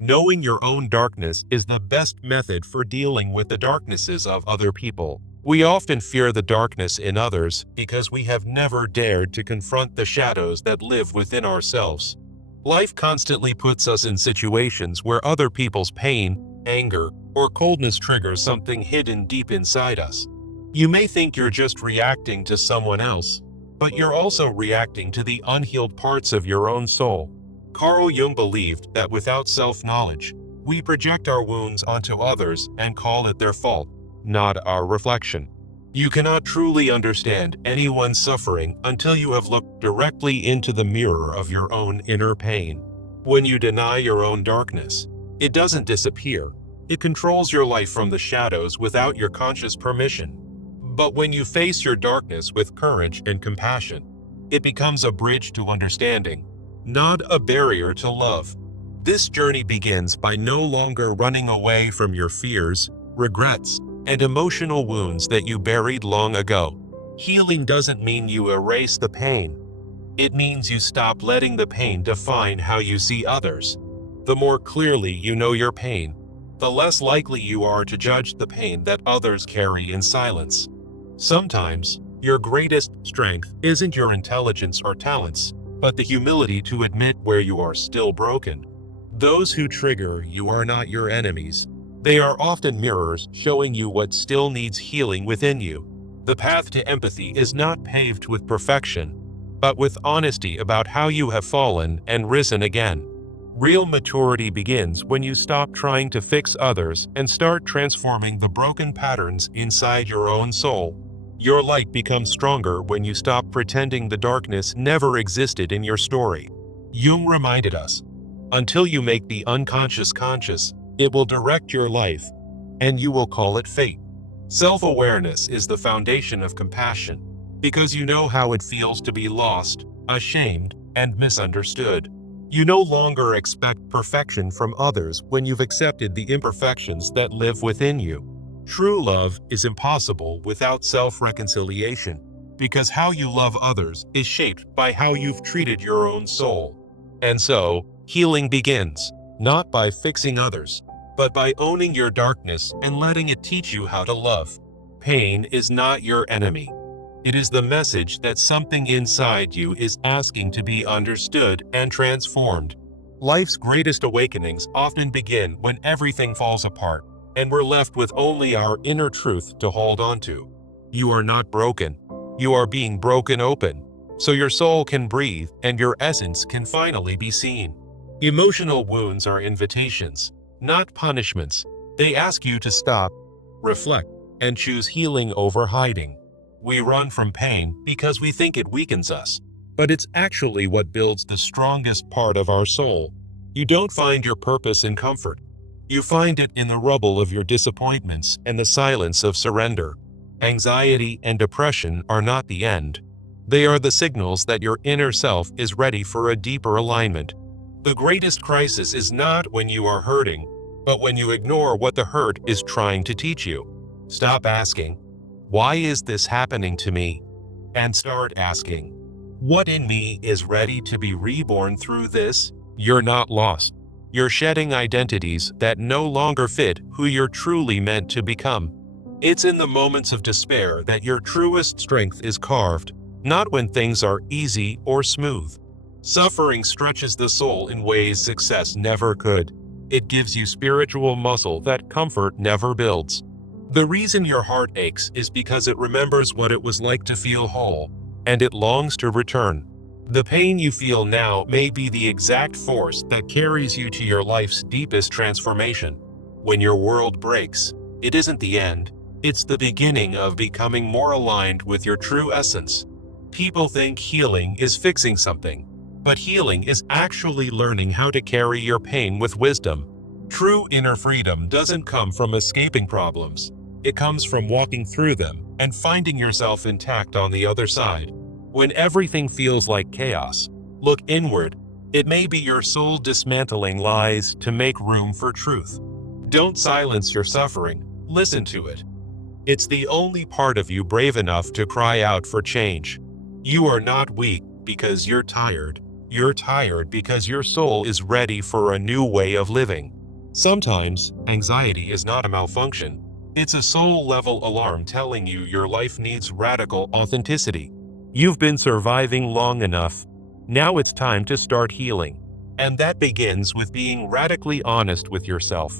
Knowing your own darkness is the best method for dealing with the darknesses of other people. We often fear the darkness in others because we have never dared to confront the shadows that live within ourselves. Life constantly puts us in situations where other people's pain, anger, or coldness triggers something hidden deep inside us. You may think you're just reacting to someone else, but you're also reacting to the unhealed parts of your own soul. Carl Jung believed that without self-knowledge, we project our wounds onto others and call it their fault, not our reflection. You cannot truly understand anyone's suffering until you have looked directly into the mirror of your own inner pain. When you deny your own darkness, it doesn't disappear. It controls your life from the shadows without your conscious permission. But when you face your darkness with courage and compassion, it becomes a bridge to understanding, not a barrier to love. This journey begins by no longer running away from your fears, regrets, and emotional wounds that you buried long ago. Healing doesn't mean you erase the pain. It means you stop letting the pain define how you see others. The more clearly you know your pain, the less likely you are to judge the pain that others carry in silence. Sometimes, your greatest strength isn't your intelligence or talents, but the humility to admit where you are still broken. Those who trigger you are not your enemies. They are often mirrors showing you what still needs healing within you. The path to empathy is not paved with perfection, but with honesty about how you have fallen and risen again. Real maturity begins when you stop trying to fix others and start transforming the broken patterns inside your own soul. Your light becomes stronger when you stop pretending the darkness never existed in your story. Jung reminded us, until you make the unconscious conscious, it will direct your life, and you will call it fate. Self-awareness is the foundation of compassion, because you know how it feels to be lost, ashamed, and misunderstood. You no longer expect perfection from others when you've accepted the imperfections that live within you. True love is impossible without self-reconciliation, because how you love others is shaped by how you've treated your own soul. And so, healing begins, not by fixing others, but by owning your darkness and letting it teach you how to love. Pain is not your enemy. It is the message that something inside you is asking to be understood and transformed. Life's greatest awakenings often begin when everything falls apart, and we're left with only our inner truth to hold on to. You are not broken. You are being broken open, so your soul can breathe and your essence can finally be seen. Emotional wounds are invitations, not punishments. They ask you to stop, reflect, and choose healing over hiding. We run from pain because we think it weakens us, but it's actually what builds the strongest part of our soul. You don't find your purpose in comfort. You find it in the rubble of your disappointments and the silence of surrender. Anxiety and depression are not the end. They are the signals that your inner self is ready for a deeper alignment. The greatest crisis is not when you are hurting, but when you ignore what the hurt is trying to teach you. Stop asking, "Why is this happening to me?" and start asking, "What in me is ready to be reborn through this?" You're not lost. You're shedding identities that no longer fit who you're truly meant to become. It's in the moments of despair that your truest strength is carved, not when things are easy or smooth. Suffering stretches the soul in ways success never could. It gives you spiritual muscle that comfort never builds. The reason your heart aches is because it remembers what it was like to feel whole, and it longs to return. The pain you feel now may be the exact force that carries you to your life's deepest transformation. When your world breaks, it isn't the end. It's the beginning of becoming more aligned with your true essence. People think healing is fixing something, but healing is actually learning how to carry your pain with wisdom. True inner freedom doesn't come from escaping problems. It comes from walking through them and finding yourself intact on the other side. When everything feels like chaos, look inward. It may be your soul dismantling lies to make room for truth. Don't silence your suffering, listen to it. It's the only part of you brave enough to cry out for change. You are not weak because you're tired. You're tired because your soul is ready for a new way of living. Sometimes, anxiety is not a malfunction. It's a soul-level alarm telling you your life needs radical authenticity. You've been surviving long enough. Now it's time to start healing. And that begins with being radically honest with yourself.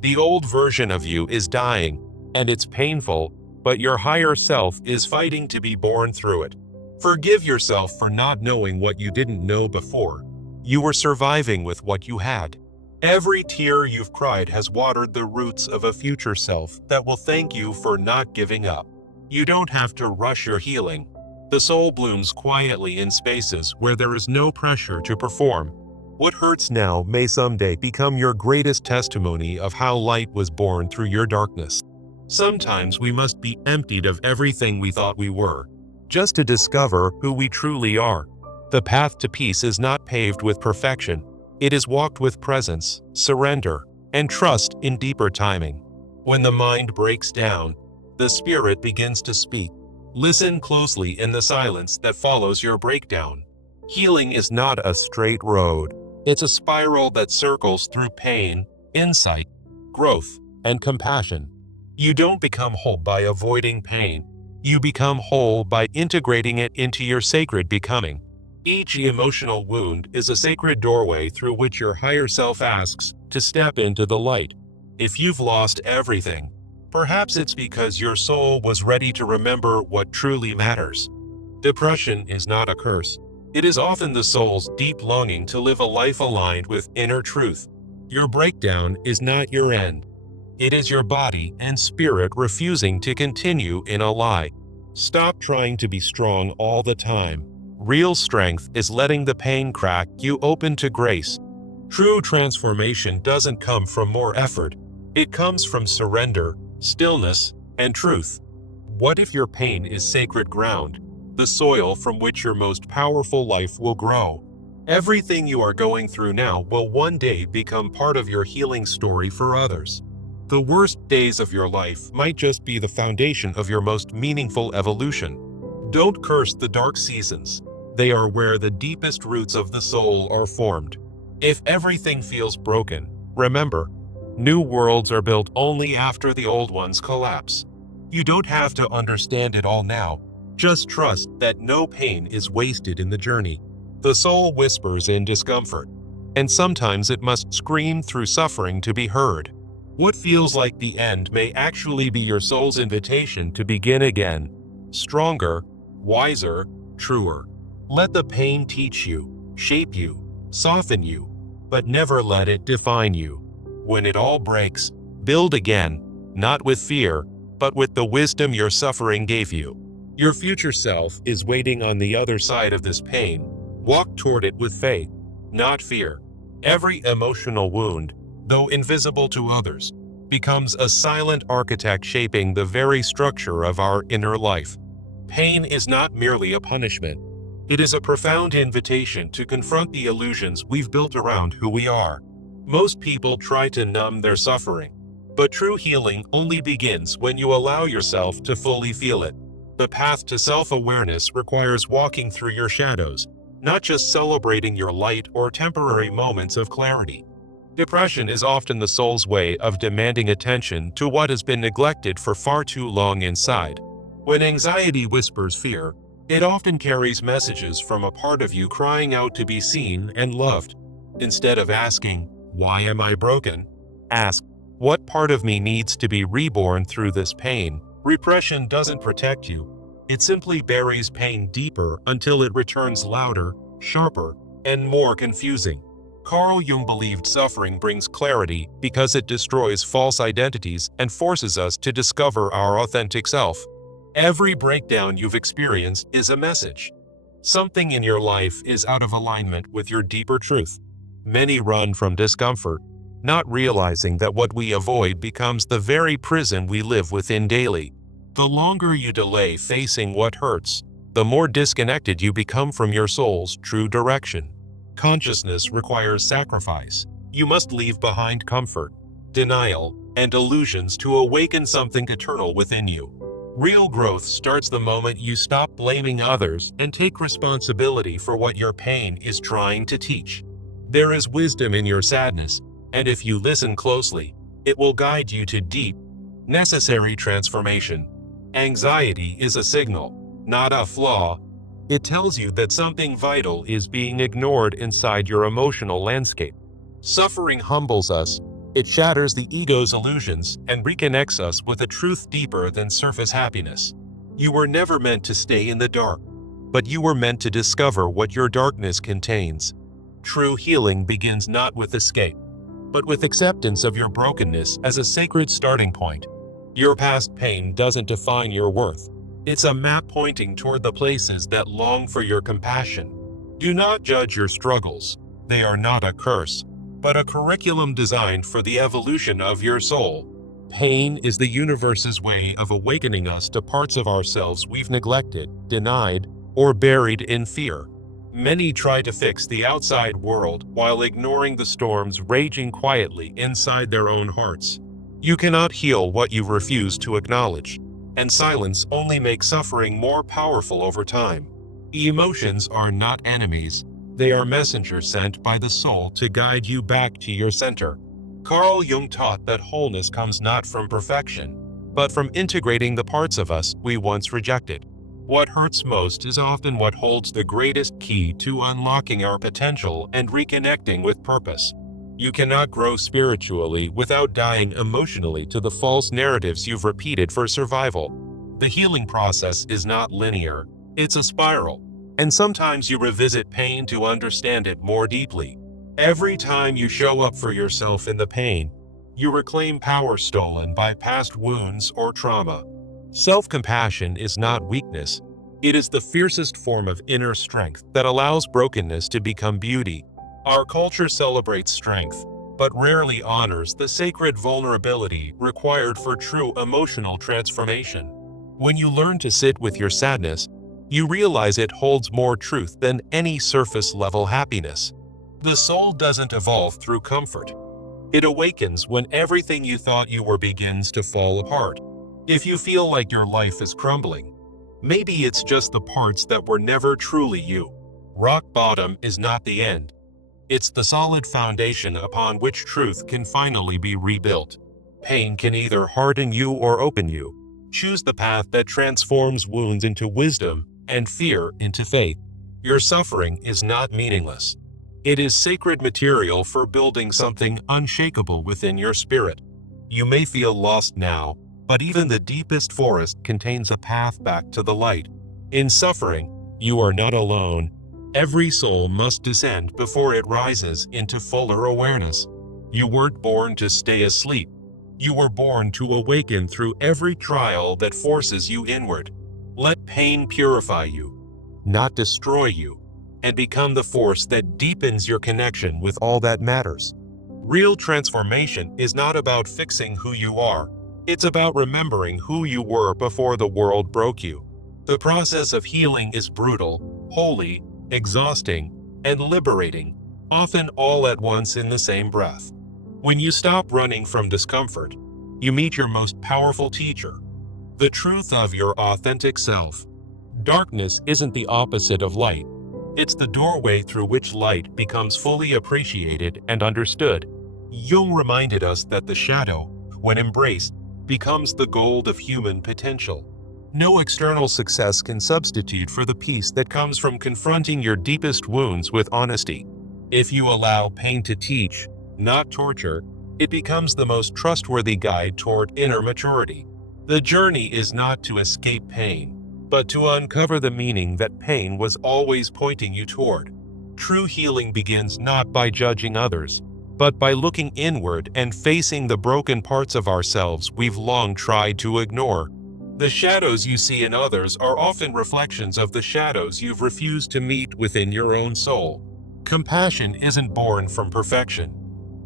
The old version of you is dying, and it's painful, but your higher self is fighting to be born through it. Forgive yourself for not knowing what you didn't know before. You were surviving with what you had. Every tear you've cried has watered the roots of a future self that will thank you for not giving up. You don't have to rush your healing. The soul blooms quietly in spaces where there is no pressure to perform. What hurts now may someday become your greatest testimony of how light was born through your darkness. Sometimes we must be emptied of everything we thought we were, just to discover who we truly are. The path to peace is not paved with perfection. It is walked with presence, surrender, and trust in deeper timing. When the mind breaks down, the spirit begins to speak. Listen closely in the silence that follows your breakdown. Healing is not a straight road. It's a spiral that circles through pain, insight, growth, and compassion. You don't become whole by avoiding pain. You become whole by integrating it into your sacred becoming. Each emotional wound is a sacred doorway through which your higher self asks to step into the light. If you've lost everything, perhaps it's because your soul was ready to remember what truly matters. Depression is not a curse. It is often the soul's deep longing to live a life aligned with inner truth. Your breakdown is not your end. It is your body and spirit refusing to continue in a lie. Stop trying to be strong all the time. Real strength is letting the pain crack you open to grace. True transformation doesn't come from more effort. It comes from surrender, stillness, and truth. What if your pain is sacred ground, the soil from which your most powerful life will grow? Everything you are going through now will one day become part of your healing story for others. The worst days of your life might just be the foundation of your most meaningful evolution. Don't curse the dark seasons. They are where the deepest roots of the soul are formed. If everything feels broken, remember, new worlds are built only after the old ones collapse. You don't have to understand it all now. Just trust that no pain is wasted in the journey. The soul whispers in discomfort, and sometimes it must scream through suffering to be heard. What feels like the end may actually be your soul's invitation to begin again, stronger, wiser, truer. Let the pain teach you, shape you, soften you, but never let it define you. When it all breaks, build again, not with fear, but with the wisdom your suffering gave you. Your future self is waiting on the other side of this pain. Walk toward it with faith, not fear. Every emotional wound, though invisible to others, becomes a silent architect shaping the very structure of our inner life. Pain is not merely a punishment. It is a profound invitation to confront the illusions we've built around who we are. Most people try to numb their suffering, but true healing only begins when you allow yourself to fully feel it. The path to self-awareness requires walking through your shadows, not just celebrating your light or temporary moments of clarity. Depression is often the soul's way of demanding attention to what has been neglected for far too long inside. When anxiety whispers fear, it often carries messages from a part of you crying out to be seen and loved. Instead of asking, "Why am I broken?" ask, "What part of me needs to be reborn through this pain?" Repression doesn't protect you. It simply buries pain deeper until it returns louder, sharper, and more confusing. Carl Jung believed suffering brings clarity because it destroys false identities and forces us to discover our authentic self. Every breakdown you've experienced is a message. Something in your life is out of alignment with your deeper truth. Many run from discomfort, not realizing that what we avoid becomes the very prison we live within daily. The longer you delay facing what hurts, the more disconnected you become from your soul's true direction. Consciousness requires sacrifice. You must leave behind comfort, denial, and illusions to awaken something eternal within you. Real growth starts the moment you stop blaming others and take responsibility for what your pain is trying to teach. There is wisdom in your sadness, and if you listen closely, it will guide you to deep, necessary transformation. Anxiety is a signal, not a flaw. It tells you that something vital is being ignored inside your emotional landscape. Suffering humbles us. It shatters the ego's illusions and reconnects us with a truth deeper than surface happiness. You were never meant to stay in the dark, but you were meant to discover what your darkness contains. True healing begins not with escape, but with acceptance of your brokenness as a sacred starting point. Your past pain doesn't define your worth. It's a map pointing toward the places that long for your compassion. Do not judge your struggles. They are not a curse, but a curriculum designed for the evolution of your soul. Pain is the universe's way of awakening us to parts of ourselves we've neglected, denied, or buried in fear. Many try to fix the outside world while ignoring the storms raging quietly inside their own hearts. You cannot heal what you refuse to acknowledge, and silence only makes suffering more powerful over time. Emotions are not enemies. They are messengers sent by the soul to guide you back to your center. Carl Jung taught that wholeness comes not from perfection, but from integrating the parts of us we once rejected. What hurts most is often what holds the greatest key to unlocking our potential and reconnecting with purpose. You cannot grow spiritually without dying emotionally to the false narratives you've repeated for survival. The healing process is not linear, it's a spiral. And sometimes you revisit pain to understand it more deeply. Every time you show up for yourself in the pain, you reclaim power stolen by past wounds or trauma. Self-compassion is not weakness. It is the fiercest form of inner strength that allows brokenness to become beauty. Our culture celebrates strength, but rarely honors the sacred vulnerability required for true emotional transformation. When you learn to sit with your sadness, you realize it holds more truth than any surface-level happiness. The soul doesn't evolve through comfort. It awakens when everything you thought you were begins to fall apart. If you feel like your life is crumbling, maybe it's just the parts that were never truly you. Rock bottom is not the end. It's the solid foundation upon which truth can finally be rebuilt. Pain can either harden you or open you. Choose the path that transforms wounds into wisdom and fear into faith. Your suffering is not meaningless. It is sacred material for building something unshakable within your spirit. You may feel lost now, but even the deepest forest contains a path back to the light. In suffering, you are not alone. Every soul must descend before it rises into fuller awareness. You weren't born to stay asleep. You were born to awaken through every trial that forces you inward. Let pain purify you, not destroy you, and become the force that deepens your connection with all that matters. Real transformation is not about fixing who you are. It's about remembering who you were before the world broke you. The process of healing is brutal, holy, exhausting, and liberating, often all at once in the same breath. When you stop running from discomfort, you meet your most powerful teacher, the truth of your authentic self. Darkness isn't the opposite of light. It's the doorway through which light becomes fully appreciated and understood. Jung reminded us that the shadow, when embraced, becomes the gold of human potential. No external success can substitute for the peace that comes from confronting your deepest wounds with honesty. If you allow pain to teach, not torture, it becomes the most trustworthy guide toward inner maturity. The journey is not to escape pain, but to uncover the meaning that pain was always pointing you toward. True healing begins not by judging others, but by looking inward and facing the broken parts of ourselves we've long tried to ignore. The shadows you see in others are often reflections of the shadows you've refused to meet within your own soul. Compassion isn't born from perfection.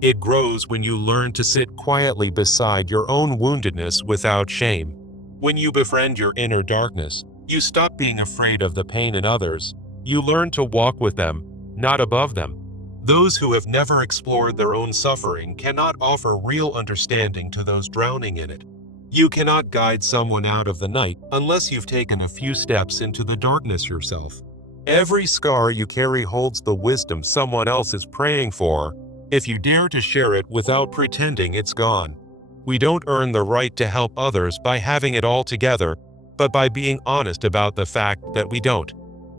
It grows when you learn to sit quietly beside your own woundedness without shame. When you befriend your inner darkness, you stop being afraid of the pain in others. You learn to walk with them, not above them. Those who have never explored their own suffering cannot offer real understanding to those drowning in it. You cannot guide someone out of the night unless you've taken a few steps into the darkness yourself. Every scar you carry holds the wisdom someone else is praying for, if you dare to share it without pretending it's gone. We don't earn the right to help others by having it all together, but by being honest about the fact that we don't.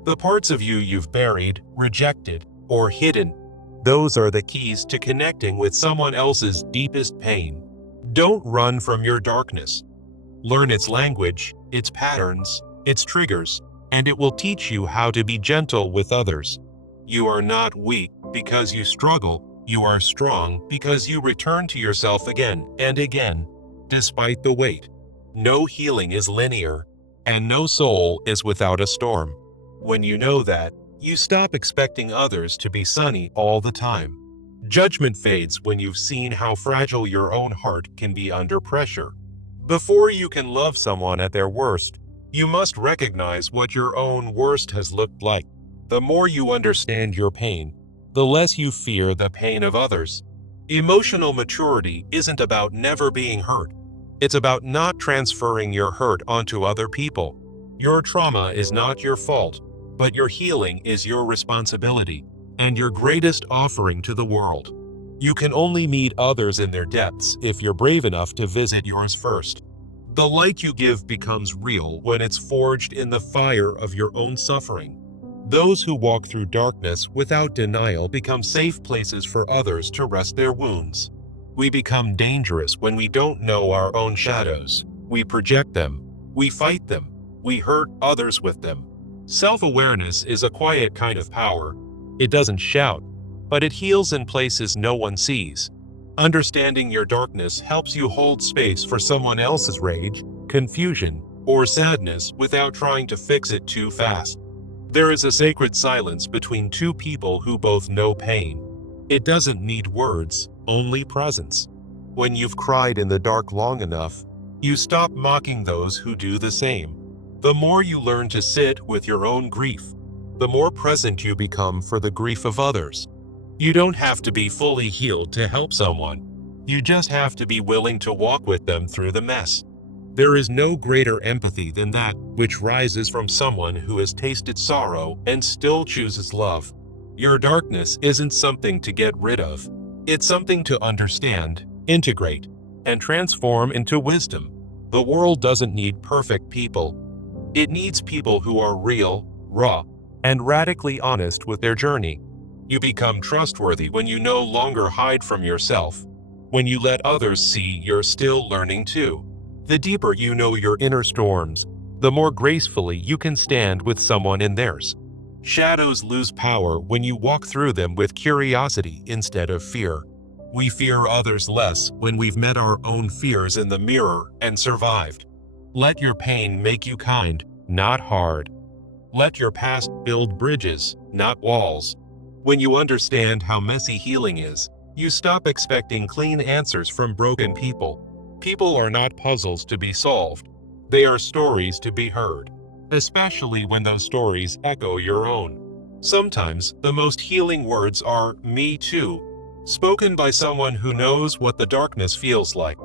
The parts of you you've buried, rejected, or hidden, those are the keys to connecting with someone else's deepest pain. Don't run from your darkness. Learn its language, its patterns, its triggers, and it will teach you how to be gentle with others. You are not weak because you struggle. You are strong because you return to yourself again and again, despite the weight. No healing is linear, and no soul is without a storm. When you know that, you stop expecting others to be sunny all the time. Judgment fades when you've seen how fragile your own heart can be under pressure. Before you can love someone at their worst, you must recognize what your own worst has looked like. The more you understand your pain, the less you fear the pain of others. Emotional maturity isn't about never being hurt. It's about not transferring your hurt onto other people. Your trauma is not your fault, but your healing is your responsibility and your greatest offering to the world. You can only meet others in their depths if you're brave enough to visit yours first. The light you give becomes real when it's forged in the fire of your own suffering. Those who walk through darkness without denial become safe places for others to rest their wounds. We become dangerous when we don't know our own shadows. We project them. We fight them. We hurt others with them. Self-awareness is a quiet kind of power. It doesn't shout, but it heals in places no one sees. Understanding your darkness helps you hold space for someone else's rage, confusion, or sadness without trying to fix it too fast. There is a sacred silence between two people who both know pain. It doesn't need words, only presence. When you've cried in the dark long enough, you stop mocking those who do the same. The more you learn to sit with your own grief, the more present you become for the grief of others. You don't have to be fully healed to help someone. You just have to be willing to walk with them through the mess. There is no greater empathy than that which rises from someone who has tasted sorrow and still chooses love. Your darkness isn't something to get rid of. It's something to understand, integrate, and transform into wisdom. The world doesn't need perfect people. It needs people who are real, raw, and radically honest with their journey. You become trustworthy when you no longer hide from yourself, when you let others see you're still learning too. The deeper you know your inner storms, the more gracefully you can stand with someone in theirs. Shadows lose power when you walk through them with curiosity instead of fear. We fear others less when we've met our own fears in the mirror and survived. Let your pain make you kind, not hard. Let your past build bridges, not walls. When you understand how messy healing is, you stop expecting clean answers from broken people. People are not puzzles to be solved. They are stories to be heard, especially when those stories echo your own. Sometimes the most healing words are "me too," spoken by someone who knows what the darkness feels like.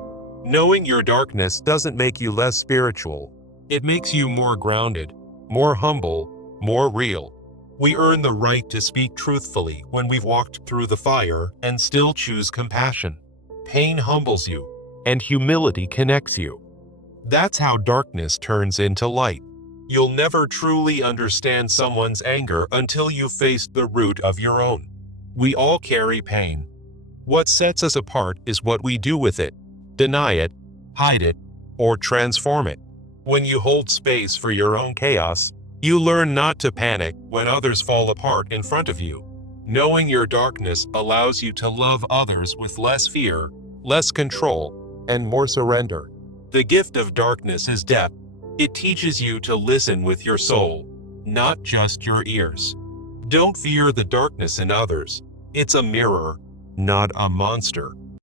Knowing your darkness doesn't make you less spiritual. It makes you more grounded, more humble, more real. We earn the right to speak truthfully when we've walked through the fire and still choose compassion. Pain humbles you, and humility connects you. That's how darkness turns into light. You'll never truly understand someone's anger until you've faced the root of your own. We all carry pain. What sets us apart is what we do with it. Deny it, hide it, or transform it. When you hold space for your own chaos, you learn not to panic when others fall apart in front of you. Knowing your darkness allows you to love others with less fear, less control, and more surrender. The gift of darkness is depth. It teaches you to listen with your soul, not just your ears. Don't fear the darkness in others. It's a mirror, not a monster.